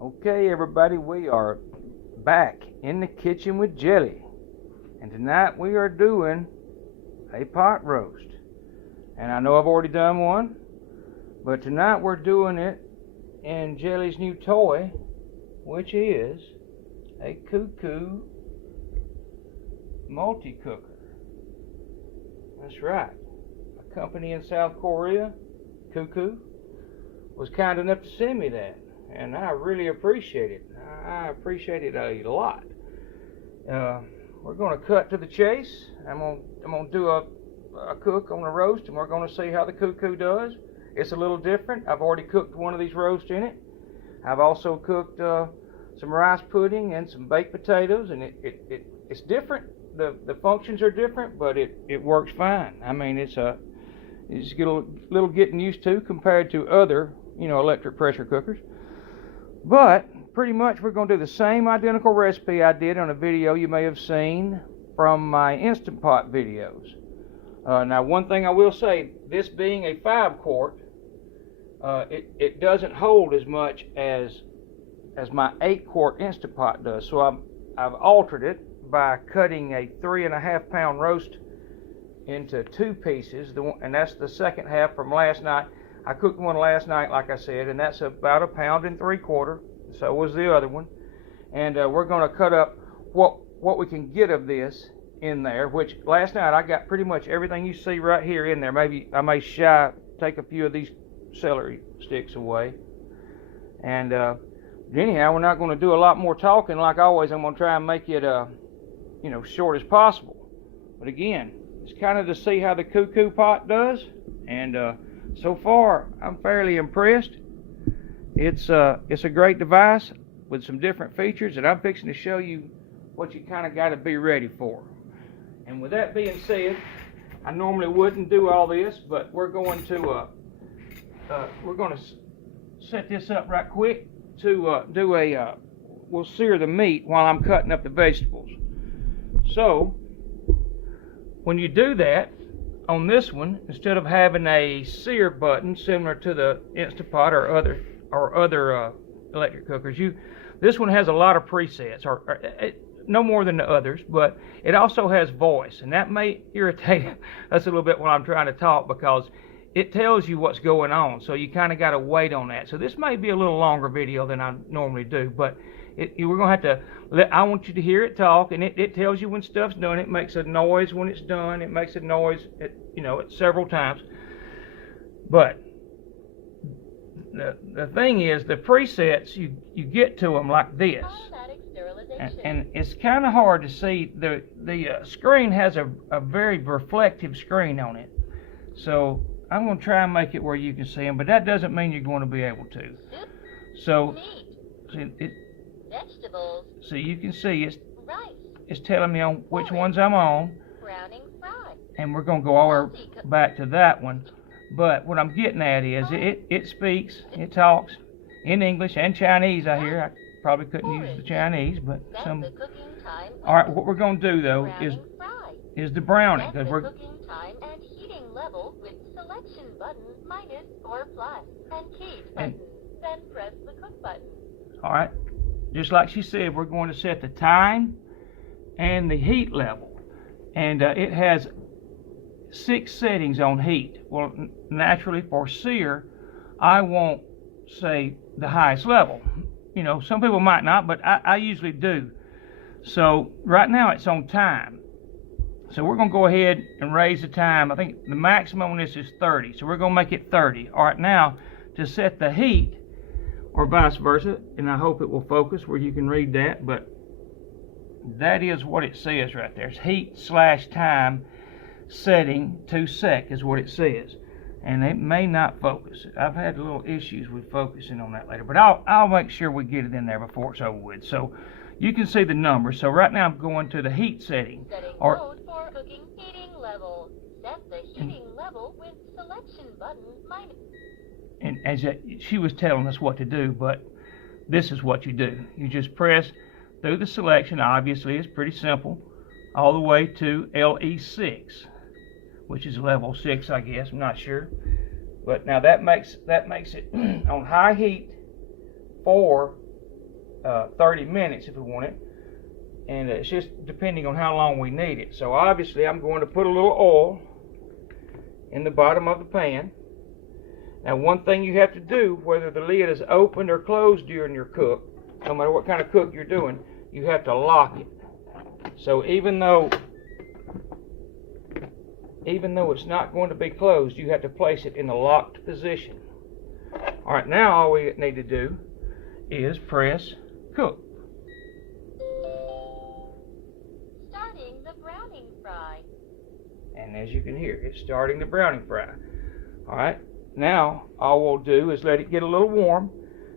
Okay, everybody, we are back in the kitchen with Jelly, and tonight we are doing a pot roast. And I know I've already done one, but tonight we're doing it in Jelly's new toy, which is a Cuckoo multi-cooker. That's right. A company in South Korea, Cuckoo, was kind enough to send me that. And I really appreciate it. I appreciate it a lot. We're going to cut to the chase. I'm going to do a cook on the roast, and we're going to see how the Cuckoo does. It's a little different. I've already cooked one of these roasts in it. I've also cooked some rice pudding and some baked potatoes, and it's different. The functions are different, but it works fine. I mean, it's a little getting used to compared to other electric pressure cookers. But pretty much we're going to do the same identical recipe I did on a video you may have seen from my Instant Pot videos. Now, one thing I will say, this being a 5-quart, it doesn't hold as much as my 8-quart Instant Pot does. So I've altered it by cutting a 3.5-pound roast into 2 pieces, and that's the second half from last night. I cooked one last night, like I said, and that's about 1.75 pounds. So was the other one. And we're going to cut up what we can get of this in there, which last night I got pretty much everything you see right here in there. Maybe I may take a few of these celery sticks away. And anyhow, we're not going to do a lot more talking. Like always, I'm going to try and make it short as possible. But again, it's kind of to see how the Cuckoo pot does. And so far, I'm fairly impressed. It's a great device with some different features, and I'm fixing to show you what you kind of got to be ready for. And with that being said, I normally wouldn't do all this, but we're going to set this up right quick to we'll sear the meat while I'm cutting up the vegetables. So when you do that, on this one, instead of having a sear button similar to the Instant Pot or other electric cookers, this one has a lot of presets, or no more than the others, but it also has voice, and that may irritate us a little bit when I'm trying to talk, because it tells you what's going on, so you kind of got to wait on that. So this may be a little longer video than I normally do, but we're going to have to I want you to hear it talk, and it tells you when stuff's done. It makes a noise when it's done. It makes a noise at several times. But the thing is, the presets, you get to them like this, and it's kind of hard to see. The screen has a very reflective screen on it, so I'm going to try and make it where you can see them, but that doesn't mean you're going to be able to. So vegetables. So you can see it's telling me on which ones I'm on. Browning fried. And we're going to go all the way back to that one. But what I'm getting at is it speaks, it talks in English and Chinese, I hear. I probably couldn't use the Chinese, but some. All right, what we're going to do though is the browning, because we're cooking time and heating level with selection button minus or plus and heat button. Then press the cook button. All right. Just like she said, we're going to set the time and the heat level. And it has 6 settings on heat. Well, naturally for sear, I won't say the highest level. Some people might not, but I usually do. So right now it's on time. So we're going to go ahead and raise the time. I think the maximum on this is 30. So we're going to make it 30. All right, now to set the heat, or vice versa, and I hope it will focus where you can read that, but that is what it says right there. It's heat/time setting to sec is what it says, and it may not focus. I've had little issues with focusing on that later, but I'll make sure we get it in there before it's over with. So you can see the numbers. So right now I'm going to the heat setting. Setting mode for cooking heating level. Set the heating level with selection button minus. And as she was telling us what to do, but this is what you do. You just press through the selection. Obviously, it's pretty simple, all the way to LE6, which is level 6, I guess. I'm not sure, but now that makes it on high heat for 30 minutes if we want it. And it's just depending on how long we need it. So obviously I'm going to put a little oil in the bottom of the pan. Now one thing you have to do, whether the lid is opened or closed during your cook, no matter what kind of cook you're doing, you have to lock it. So even though it's not going to be closed, you have to place it in a locked position. Alright, now all we need to do is press cook. Starting the browning fry. And as you can hear, it's starting the browning fry. Alright, now all we'll do is let it get a little warm,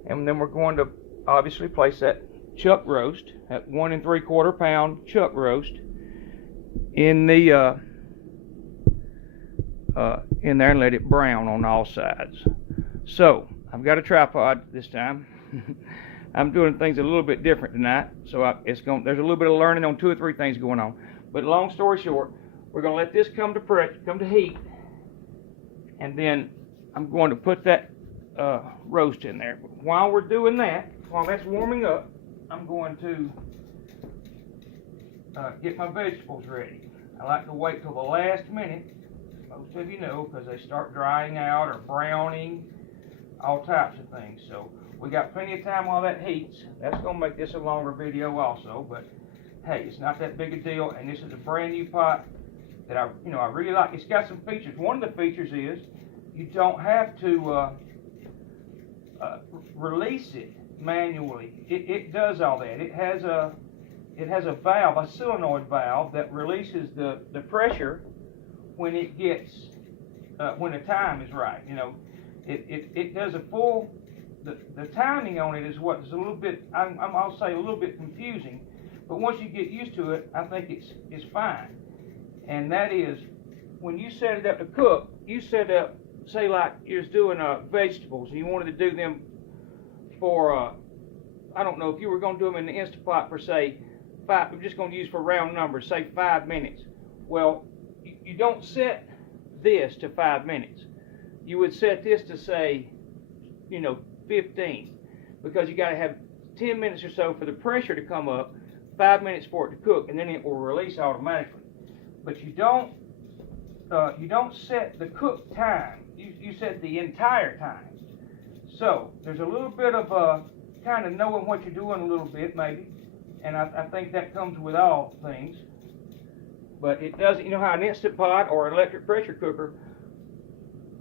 and then we're going to obviously place that chuck roast, that 1 3/4 pound chuck roast, in the in there and let it brown on all sides. So I've got a tripod this time. I'm doing things a little bit different tonight, so there's a little bit of learning on 2 or 3 things going on. But long story short, we're going to let this come to heat, and then I'm going to put that roast in there. But while we're doing that, while that's warming up, I'm going to get my vegetables ready. I like to wait till the last minute, most of you know, because they start drying out or browning, all types of things. So we got plenty of time while that heats. That's going to make this a longer video also, but hey, it's not that big a deal. And this is a brand new pot that I really like. It's got some features. One of the features is you don't have to release it manually. It does all that. It has a valve, a solenoid valve, that releases the pressure when it gets when the time is right. You know, it does a full. The timing on it is what is a little bit, I'll say a little bit confusing, but once you get used to it, I think it's fine. And that is, when you set it up to cook, you set up, say like you're doing vegetables, and you wanted to do them for, I don't know, if you were going to do them in the Instant Pot for, say, I'm just going to use for round numbers, say 5 minutes. Well, you don't set this to 5 minutes. You would set this to, say, 15, because you got to have 10 minutes or so for the pressure to come up, 5 minutes for it to cook, and then it will release automatically. But you don't set the cook time. You set the entire time. So there's a little bit of kind of knowing what you're doing a little bit maybe, and I think that comes with all things. But it doesn't. You know how an Instant Pot or an electric pressure cooker,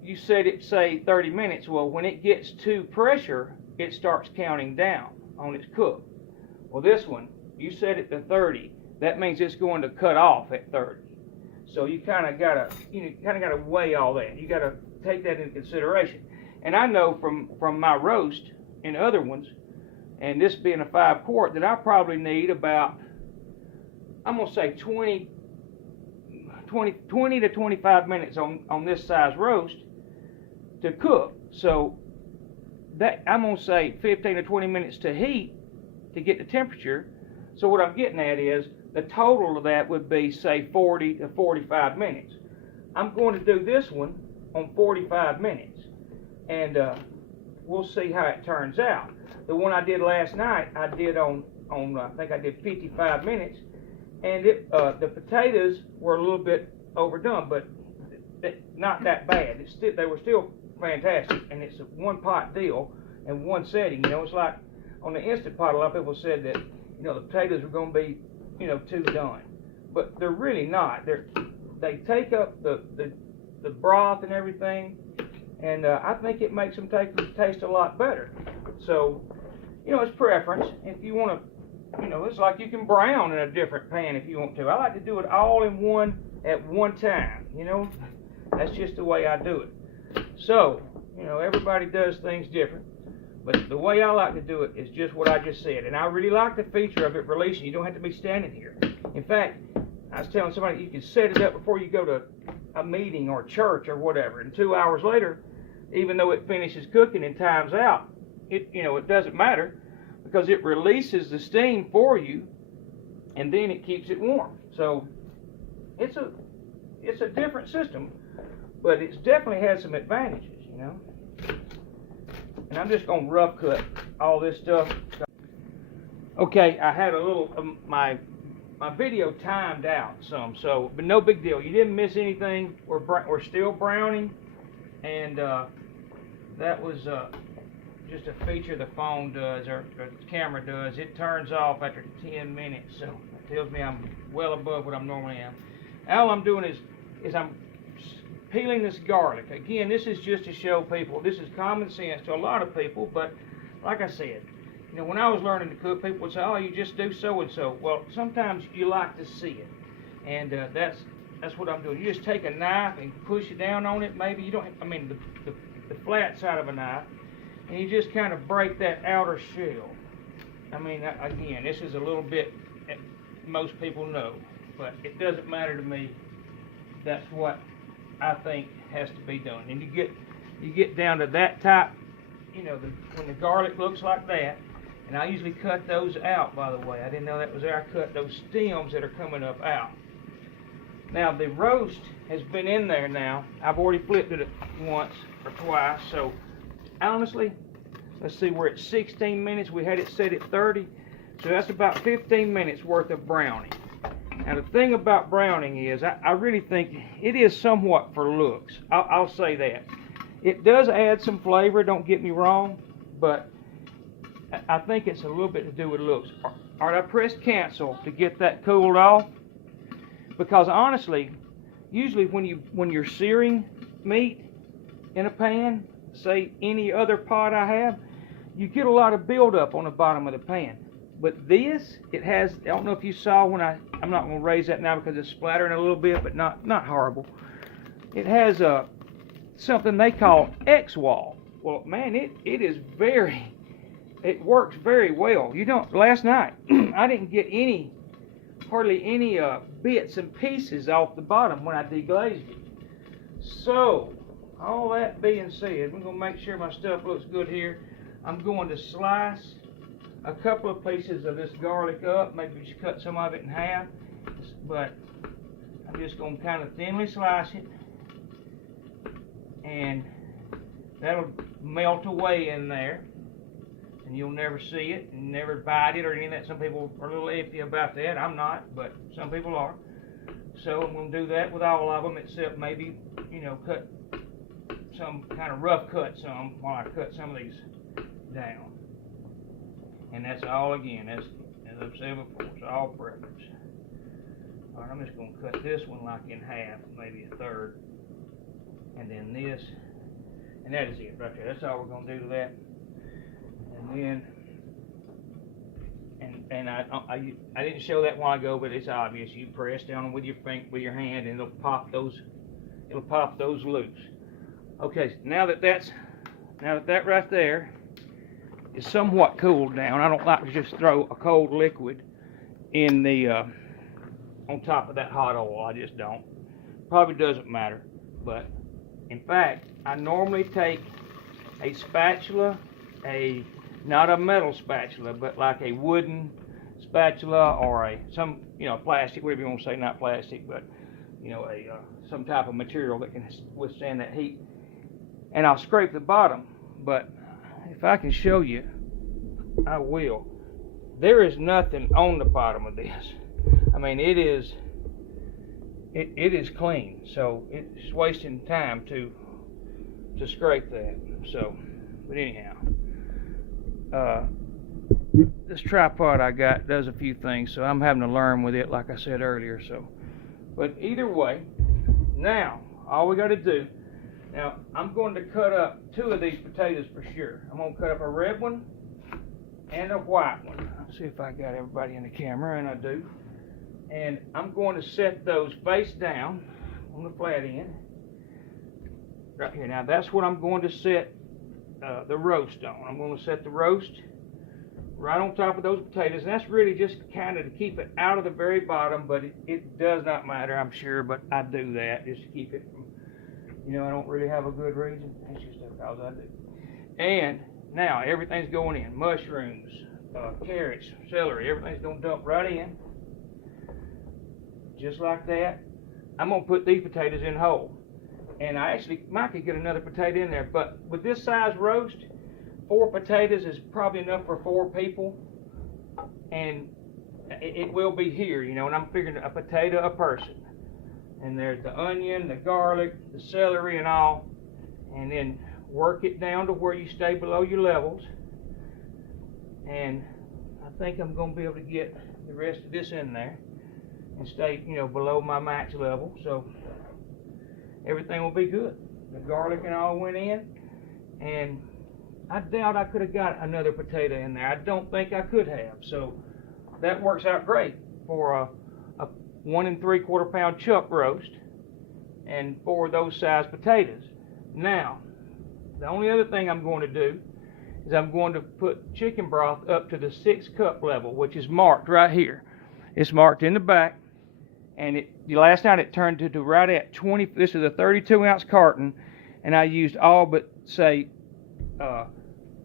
you set it, say, 30 minutes. Well, when it gets to pressure, it starts counting down on its cook. Well, this one, you set it to 30. That means it's going to cut off at 30. So you kind of gotta weigh all that. You gotta take that into consideration. And I know from my roast and other ones, and this being a 5-quart, that I probably need about, I'm gonna say 20 to 25 minutes on this size roast to cook. So that, I'm gonna say 15 to 20 minutes to heat to get the temperature. So what I'm getting at is the total of that would be, say, 40 to 45 minutes. I'm going to do this one on 45 minutes, and we'll see how it turns out. The one I did last night, I did on I think I did 55 minutes, and the potatoes were a little bit overdone, but not that bad. They were still fantastic, and it's a one-pot deal and one setting. It's like on the Instant Pot, a lot of people said that the potatoes were going to be too done, but they're really not. They take up the broth and everything, and I think it makes them taste a lot better. So it's preference. If you want to, it's like you can brown in a different pan if you want to. I like to do it all in one at one time. That's just the way I do it. So everybody does things different. But the way I like to do it is just what I just said. And I really like the feature of it releasing. You don't have to be standing here. In fact, I was telling somebody, you can set it up before you go to a meeting or church or whatever. And 2 hours later, even though it finishes cooking and times out, it doesn't matter, because it releases the steam for you, and then it keeps it warm. So it's a different system, but it's definitely has some advantages, And I'm just going to rough cut all this stuff. Okay, I had a little my video timed out some, so but no big deal. You didn't miss anything. We're still browning, and that was just a feature the phone does or the camera does. It turns off after 10 minutes, so it tells me I'm well above what I normally am. All I'm doing is I'm peeling this garlic. Again, this is just to show people. This is common sense to a lot of people, but like I said, you know, when I was learning to cook, people would say, "Oh, you just do so and so." Well, sometimes you like to see it, and that's what I'm doing. You just take a knife and push it down on it. Maybe you don't. I mean, the flat side of a knife, and you just kind of break that outer shell. I mean, again, this is a little bit most people know, but it doesn't matter to me. That's what I think has to be done. And you get down to that type, you know, when the garlic looks like that. And I usually cut those out, by the way. I didn't know that was there. I cut those stems that are coming up out. Now the roast has been in there now. I've already flipped it once or twice. So honestly, let's see, we're at 16 minutes. We had it set at 30. So that's about 15 minutes worth of browning. Now the thing about browning is I really think it is somewhat for looks. I'll say that. It does add some flavor, don't get me wrong, but I think it's a little bit to do with looks. Alright, I pressed cancel to get that cooled off, because honestly, usually when you're searing meat in a pan, say any other pot I have, you get a lot of buildup on the bottom of the pan. But this, it has, I don't know if you saw when I'm not going to raise that now because it's splattering a little bit, but not horrible. It has something they call X-wall. Well, man, it is very, it works very well. You don't, last night, I didn't get hardly any bits and pieces off the bottom when I deglazed it. So, all that being said, we're going to make sure my stuff looks good here. I'm going to slice a couple of pieces of this garlic up, maybe just cut some of it in half, but I'm just going to kind of thinly slice it, and that'll melt away in there, and you'll never see it, and never bite it or anything that. Some people are a little iffy about that. I'm not, but some people are. So I'm going to do that with all of them, except maybe, you know, cut some, kind of rough cut some while I cut some of these down. And that's all, again, as I've said before, it's all preference. All right, I'm just going to cut this one like in half, maybe a third. And then this, and that is it right there. That's all we're going to do to that. And then, I didn't show that while ago, but it's obvious. You press down with your hand, and it'll pop those loose. Okay, now that right there is somewhat cooled down. I don't like to just throw a cold liquid in the on top of that hot oil. I just don't. Probably doesn't matter, but in fact, I normally take a spatula, not a metal spatula, but like a wooden spatula or some plastic, whatever you want to say, not plastic, but some type of material that can withstand that heat, and I'll scrape the bottom. But if I can show you, I will. There is nothing on the bottom of this. I mean, it is clean, so it's wasting time to scrape that. So, but anyhow, this tripod I got does a few things, so I'm having to learn with it, like I said earlier. So, but either way, now all we got to do. Now, I'm going to cut up 2 of these potatoes for sure. I'm going to cut up a red one and a white one. Let's see if I got everybody in the camera, and I do. And I'm going to set those face down on the flat end. Right here. Now, that's what I'm going to set the roast on. I'm going to set the roast right on top of those potatoes. And that's really just kind of to keep it out of the very bottom, but it does not matter, I'm sure, but I do that just to keep it from, I don't really have a good reason. It's just because I do. And now everything's going in. Mushrooms, carrots, celery, everything's going to dump right in. Just like that. I'm going to put these potatoes in whole. And I actually might could get another potato in there. But with this size roast, 4 potatoes is probably enough for 4 people. and it will be here, you know, and I'm figuring a potato a person. And there's the onion, the garlic, the celery and all. And then work it down to where you stay below your levels. And I think I'm going to be able to get the rest of this in there and stay, you know, below my max level. So everything will be good. The garlic and all went in. And I doubt I could have got another potato in there. I don't think I could have. So that works out great for a 1 3/4 pound chuck roast and 4 of those size potatoes. Now, the only other thing I'm going to do is I'm going to put chicken broth up to the 6 cup level, which is marked right here. It's marked in the back, and last night it turned to right at 20. This is a 32 ounce carton, and I used all but say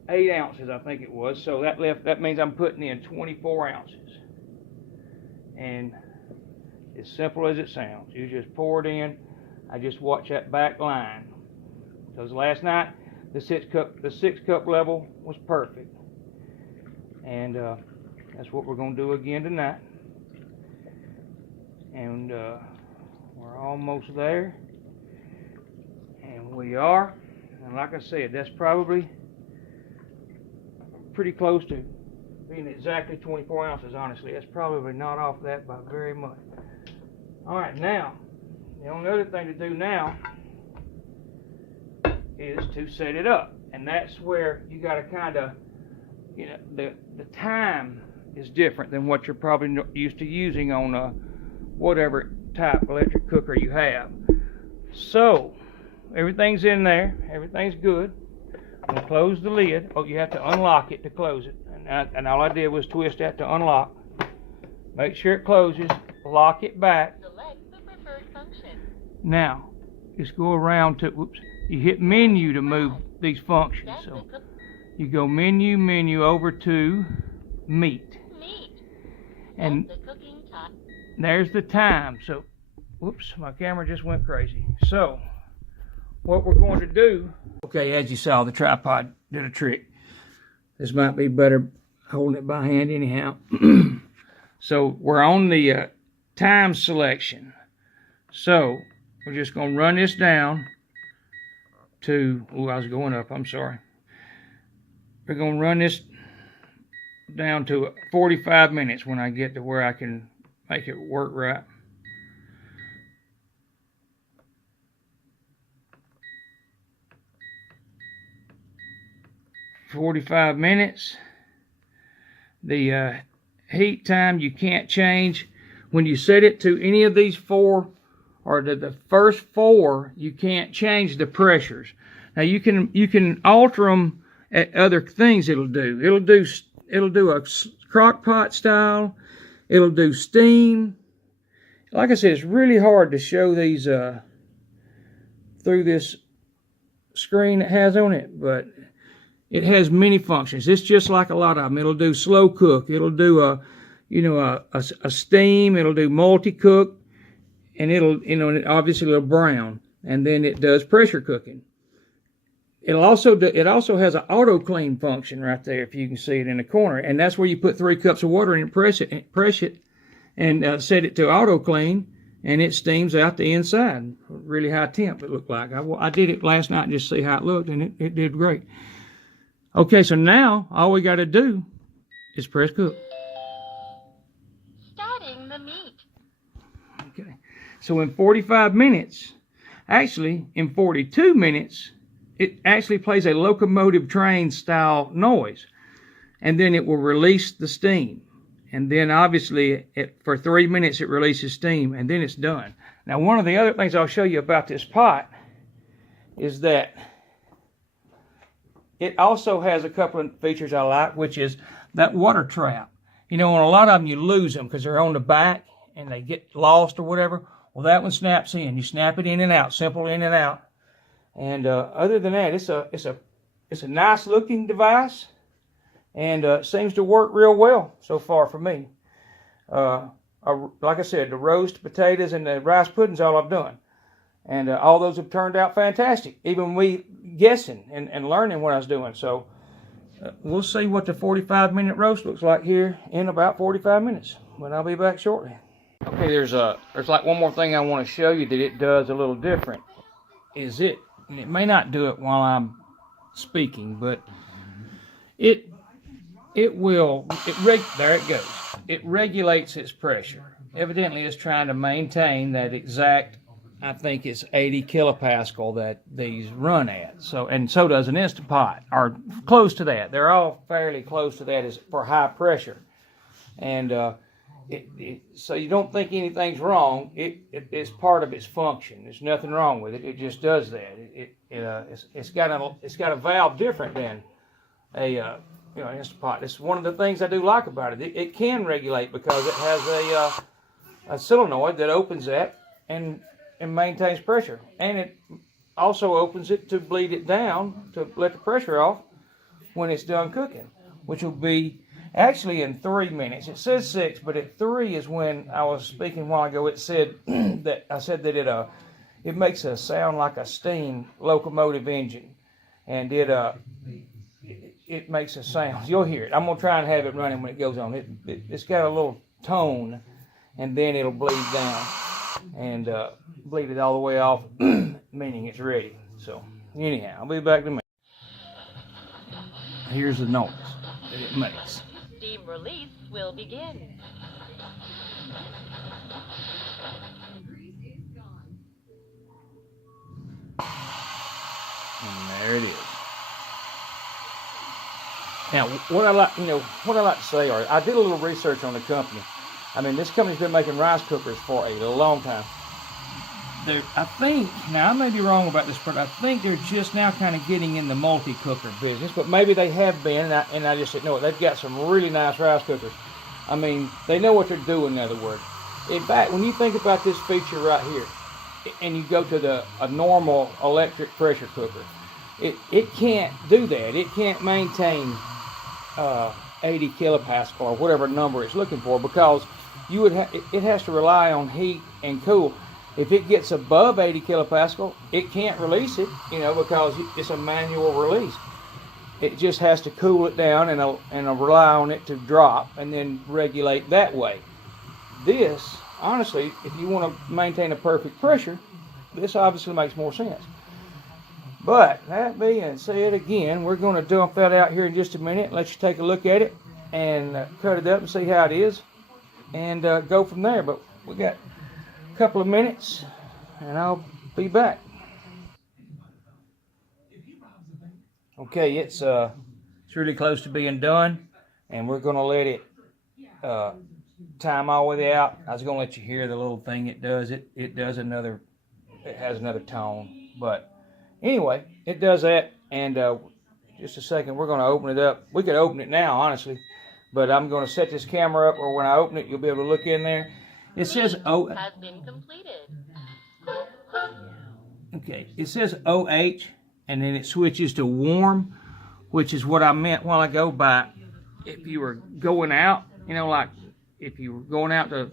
8 ounces, I think it was. So that means I'm putting in 24 ounces. And as simple as it sounds, you just pour it in. I just watch that back line, because last night the 6 cup level was perfect, and that's what we're going to do again tonight. And we're almost there, and we are. And like I said, that's probably pretty close to being exactly 24 ounces, honestly. That's probably not off that by very much. All right, now, the only other thing to do now is to set it up. And that's where you got to kind of, you know, the time is different than what you're probably used to using on whatever type electric cooker you have. So, everything's in there. Everything's good. I'm going to close the lid. Oh, you have to unlock it to close it. And all I did was twist that to unlock. Make sure it closes. Lock it back. Select the preferred function. Now, just go around to, whoops, you hit menu to move these functions. So you go menu over to meat. And there's the time. So, whoops, my camera just went crazy. So, what we're going to do, okay, as you saw, the tripod did a trick. This might be better holding it by hand anyhow. So, we're on the time selection. So, we're just going to run this down to, oh, I was going up, I'm sorry. We're going to run this down to 45 minutes when I get to where I can make it work right. "45 minutes. The heat time you can't change. When you set it to any of these 4, or the first 4, you can't change the pressures. Now you can alter them at other things. It'll do a crock pot style. It'll do steam. Like I said, it's really hard to show these through this screen it has on it, but it has many functions. It's just like a lot of them. It'll do slow cook. It'll do a steam. It'll do multi-cook, and obviously it'll brown, and then it does pressure cooking. It also has an auto clean function right there, if you can see it in the corner, and that's where you put 3 cups of water in and press it, and set it to auto clean, and it steams out the inside. Really high temp it looked like. I did it last night just to see how it looked, and it did great. Okay, so now all we got to do is press cook. Starting the meat. Okay, so in 45 minutes, actually in 42 minutes, it actually plays a locomotive train style noise, and then it will release the steam, and then obviously for 3 minutes it releases steam, and then it's done. Now, one of the other things I'll show you about this pot is that it also has a couple of features I like, which is that water trap. You know, on a lot of them you lose them because they're on the back and they get lost or whatever. Well, that one snaps in. You snap it in and out, simple in and out. And other than that, it's a nice looking device, and it seems to work real well so far for me. Like I said, the roast potatoes and the rice pudding's all I've done, and all those have turned out fantastic. Even me guessing and learning what I was doing. So we'll see what the 45-minute roast looks like here in about 45 minutes. But I'll be back shortly. Okay, there's like one more thing I want to show you that it does a little different. And it may not do it while I'm speaking, but there it goes. It regulates its pressure. Evidently, it's trying to maintain that exact, I think it's 80 kilopascal that these run at. So does an Instant Pot, or close to that. They're all fairly close to that as for high pressure. And so you don't think anything's wrong. It's part of its function. There's nothing wrong with it. It just does that. It's got a valve different than a Instant Pot. It's one of the things I do like about it. It can regulate because it has a solenoid that opens that and maintains pressure, and it also opens it to bleed it down to let the pressure off when it's done cooking, which will be actually in 3 minutes. It says 6, but at 3 is when I was speaking a while ago. It said that it makes a sound like a steam locomotive engine, and it makes a sound. You'll hear it. I'm gonna try and have it running when it goes on. It's got a little tone, and then it'll bleed down and bleed it all the way off, meaning it's ready. So anyhow, I'll be back in a minute. Here's the noise that it makes. Steam release will begin. And there it is. Now, what I like to say, or I did a little research on the company. I mean, this company's been making rice cookers for a long time. I think, now I may be wrong about this, but I think they're just now kind of getting in the multi-cooker business, but maybe they have been, and I just said, no, they've got some really nice rice cookers. I mean, they know what they're doing, in other words. In fact, when you think about this feature right here, and you go to a normal electric pressure cooker, it can't do that. It can't maintain 80 kilopascal or whatever number it's looking for, because it has to rely on heat and cool. If it gets above 80 kilopascal, it can't release it, because it's a manual release. It just has to cool it down and rely on it to drop and then regulate that way. This, honestly, if you want to maintain a perfect pressure, this obviously makes more sense. But that being said, again, we're going to dump that out here in just a minute, let you take a look at it and cut it up and see how it is, and go from there. But we got a couple of minutes and I'll be back. Okay, it's really close to being done, and we're going to let it time all the way out. I was going to let you hear the little thing it does. It has another tone, but anyway, it does that. And just a second, we're going to open it up. We could open it now, honestly, but I'm going to set this camera up, or when I open it, you'll be able to look in there. It says has been completed. Okay, it says OH, and then it switches to warm, which is what I meant while ago by if you were going out, like if you were going out to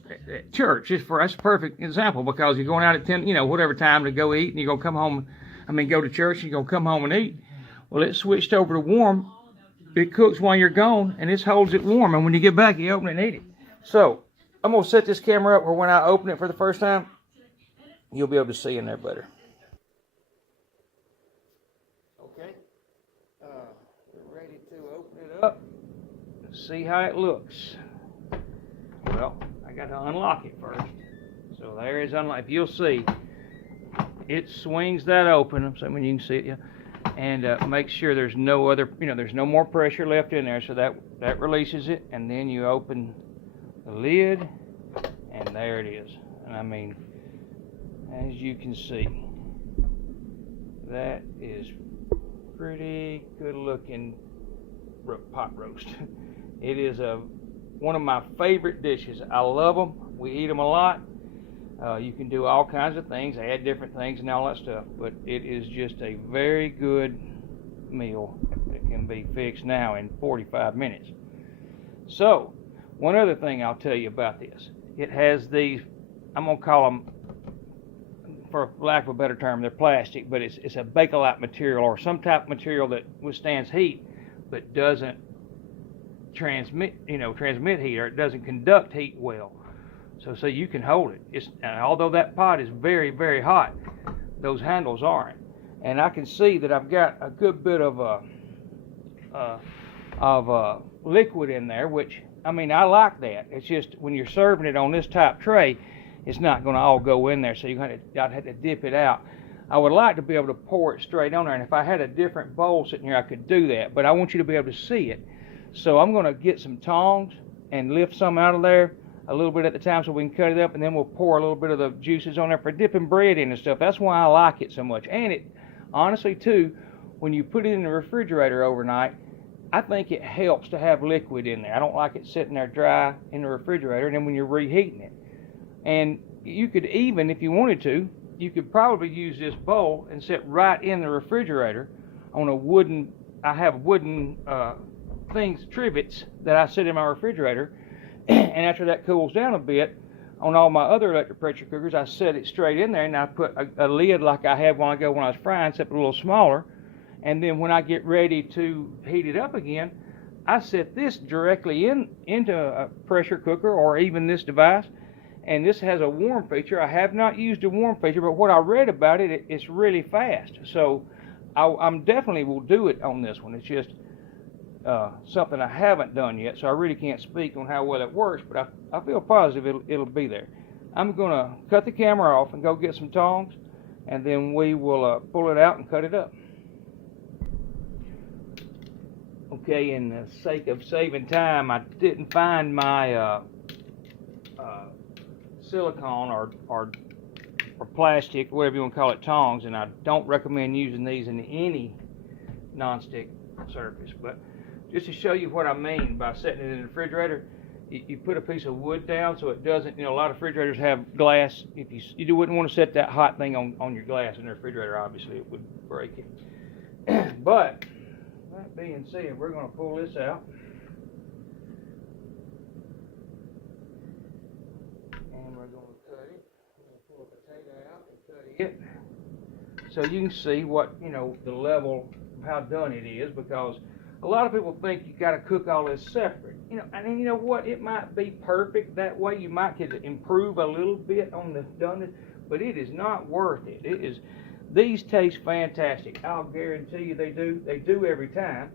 church. That's a perfect example, because you're going out at 10, whatever time to go eat, and you're going to come home, go to church, and you're going to come home and eat. Well, it switched over to warm. It cooks while you're gone, and this holds it warm, and when you get back, you open it and eat it. So I'm going to set this camera up where when I open it for the first time, you'll be able to see in there better. Okay, we're ready to open it up and see how it looks. Well, I got to unlock it first. So there is unlock. If you'll see, it swings that open. I'm assuming you can see it, yeah. And make sure there's no other, there's no more pressure left in there. So that releases it, and then you open the lid, and there it is. And as you can see, that is pretty good looking pot roast. It is one of my favorite dishes. I love them. We eat them a lot. You can do all kinds of things, add different things and all that stuff, but it is just a very good meal that can be fixed now in 45 minutes. So, one other thing I'll tell you about this. It has these, I'm going to call them, for lack of a better term, they're plastic, but it's a Bakelite material or some type of material that withstands heat, but doesn't transmit heat, or it doesn't conduct heat well. So you can hold it. Although that pot is very, very hot, those handles aren't. And I can see that I've got a good bit of liquid in there, which, I mean, I like that. It's just when you're serving it on this type tray, it's not going to all go in there, so I'd have to dip it out. I would like to be able to pour it straight on there, and if I had a different bowl sitting here, I could do that, but I want you to be able to see it. So I'm going to get some tongs and lift some out of there a little bit at the time so we can cut it up, and then we'll pour a little bit of the juices on there for dipping bread in and stuff. That's why I like it so much. And it, honestly, too, when you put it in the refrigerator overnight, I think it helps to have liquid in there. I don't like it sitting there dry in the refrigerator, and then when you're reheating it. And you could even, if you wanted to, you could probably use this bowl and sit right in the refrigerator on a wooden, I have wooden trivets that I sit in my refrigerator, and after that cools down a bit, on all my other electric pressure cookers, I set it straight in there, and I put a lid like I had when I was frying, except a little smaller, and then when I get ready to heat it up again, I set this directly into a pressure cooker or even this device. And this has a warm feature. I have not used a warm feature, but what I read about it, it's really fast. So I'm definitely will do it on this one. It's just something I haven't done yet, so I really can't speak on how well it works, but I feel positive it'll be there. I'm going to cut the camera off and go get some tongs, and then we will pull it out and cut it up. Okay, in the sake of saving time, I didn't find my silicone or plastic, whatever you want to call it, tongs, and I don't recommend using these in any nonstick surface. But just to show you what I mean by setting it in the refrigerator, you put a piece of wood down so it doesn't, a lot of refrigerators have glass. If you wouldn't want to set that hot thing on your glass in the refrigerator, obviously it would break it. But that being said, we're going to pull this out. We're going to cut it. We're going to pull a potato out and cut it. So you can see what, the level of how done it is, because a lot of people think you got to cook all this separate. And you know what? It might be perfect that way. You might get to improve a little bit on the doneness, but it is not worth it. These taste fantastic. I'll guarantee you they do. They do every time.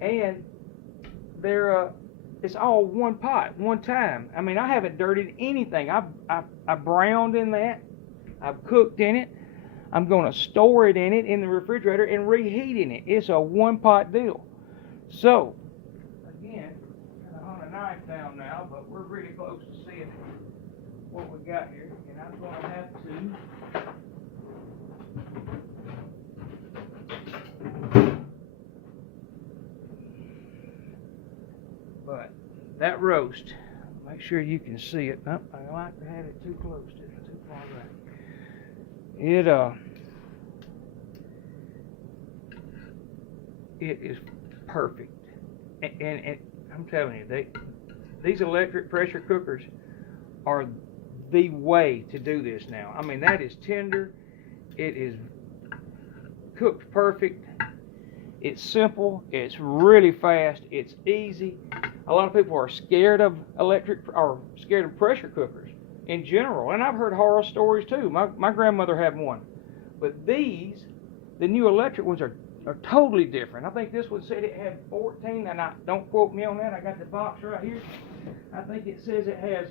And they're it's all one pot, one time. I mean, I haven't dirtied anything. I browned in that. I've cooked in it. I'm going to store it in the refrigerator and reheat in it. It's a one-pot deal. So, again, I'm going to hunt a knife down now, but we're really close to seeing what we got here. And I'm going to have to... But that roast, make sure you can see it. Oh, I like to have it too close to it, too far back. It is perfect. And I'm telling you, these electric pressure cookers are the way to do this now. I mean, that is tender. It is cooked perfect. It's simple. It's really fast. It's easy. A lot of people are scared of scared of pressure cookers in general, and I've heard horror stories too. My grandmother had one, but the new electric ones are totally different. I think this one said it had 14, and don't quote me on that. I got the box right here. I think it says it has.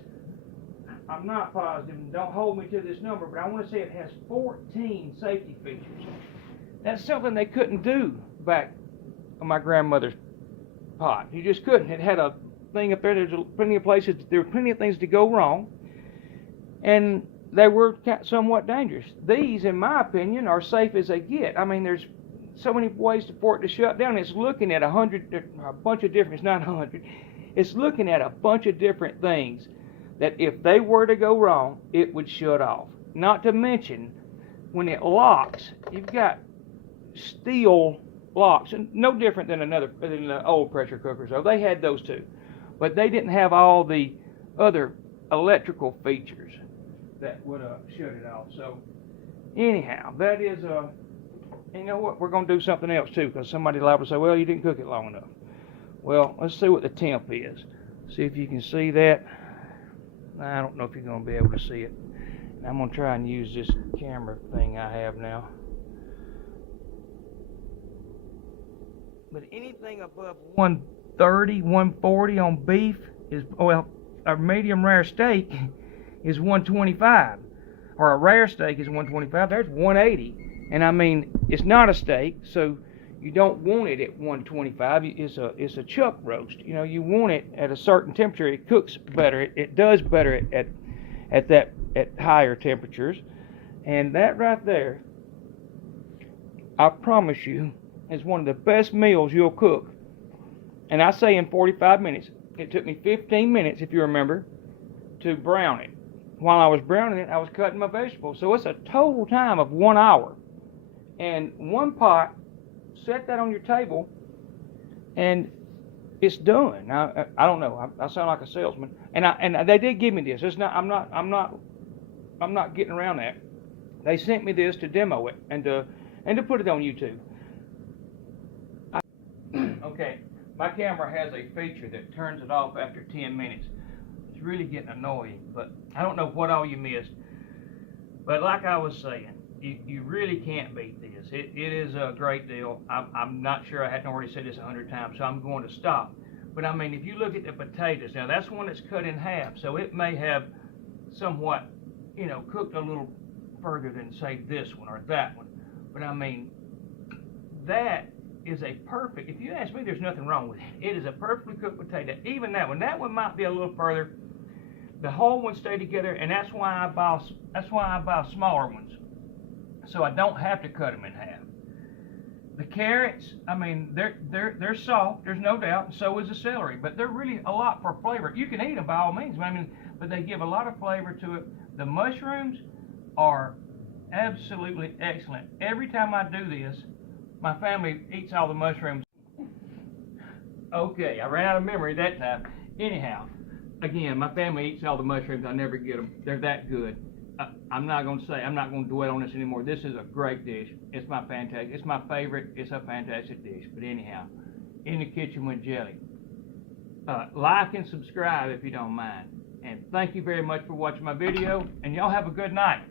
I'm not positive. Don't hold me to this number, but I want to say it has 14 safety features. That's something they couldn't do back on my grandmother's pot. You just couldn't. It had a thing up there. There were plenty of things to go wrong, and they were somewhat dangerous. These, in my opinion, are safe as they get. I mean, there's so many ways for it to shut down. It's looking at a bunch of different. It's not 100. It's looking at a bunch of different things that if they were to go wrong, it would shut off. Not to mention, when it locks, you've got steel locks, and no different than the old pressure cookers. So they had those too, but they didn't have all the other electrical features that would shut it off. So anyhow, that is And you know what? We're going to do something else too, because somebody liable to say, well, you didn't cook it long enough. Well, let's see what the temp is. See if you can see that. I don't know if you're going to be able to see it. I'm going to try and use this camera thing I have now. But anything above 130, 140 on beef is, well, a medium rare steak is 125. Or a rare steak is 125. There's 180. And I mean, it's not a steak, so you don't want it at 125. It's a chuck roast. You know, you want it at a certain temperature. It cooks better. It does better at higher temperatures. And that right there, I promise you, is one of the best meals you'll cook. And I say in 45 minutes. It took me 15 minutes, if you remember, to brown it. While I was browning it, I was cutting my vegetables. So it's a total time of 1 hour. And one pot, set that on your table, and it's done. Now, I don't know. I sound like a salesman. And they did give me this. It's not. I'm not getting around that. They sent me this to demo it and to put it on YouTube. Okay, my camera has a feature that turns it off after 10 minutes. It's really getting annoying, but I don't know what all you missed. But like I was saying, you really can't beat this. It is a great deal. I'm not sure, I hadn't already said this 100 times, so I'm going to stop. But I mean, if you look at the potatoes, now that's one that's cut in half, so it may have somewhat, you know, cooked a little further than, say, this one or that one. But I mean, that is a perfect, if you ask me, there's nothing wrong with it. It is a perfectly cooked potato. Even that one might be a little further. The whole ones stay together, and that's why I buy smaller ones, so I don't have to cut them in half. The carrots, I mean, they're soft, there's no doubt, and so is the celery, but they're really a lot for flavor. You can eat them by all means, I mean, but they give a lot of flavor to it. The mushrooms are absolutely excellent. Every time I do this, my family eats all the mushrooms. Okay, I ran out of memory that time. Anyhow, again, my family eats all the mushrooms. I never get them. They're that good. I'm not going to dwell on this anymore. This is a great dish. It's my favorite. It's a fantastic dish. But anyhow, in the kitchen with jelly. Like and subscribe if you don't mind. And thank you very much for watching my video. And y'all have a good night.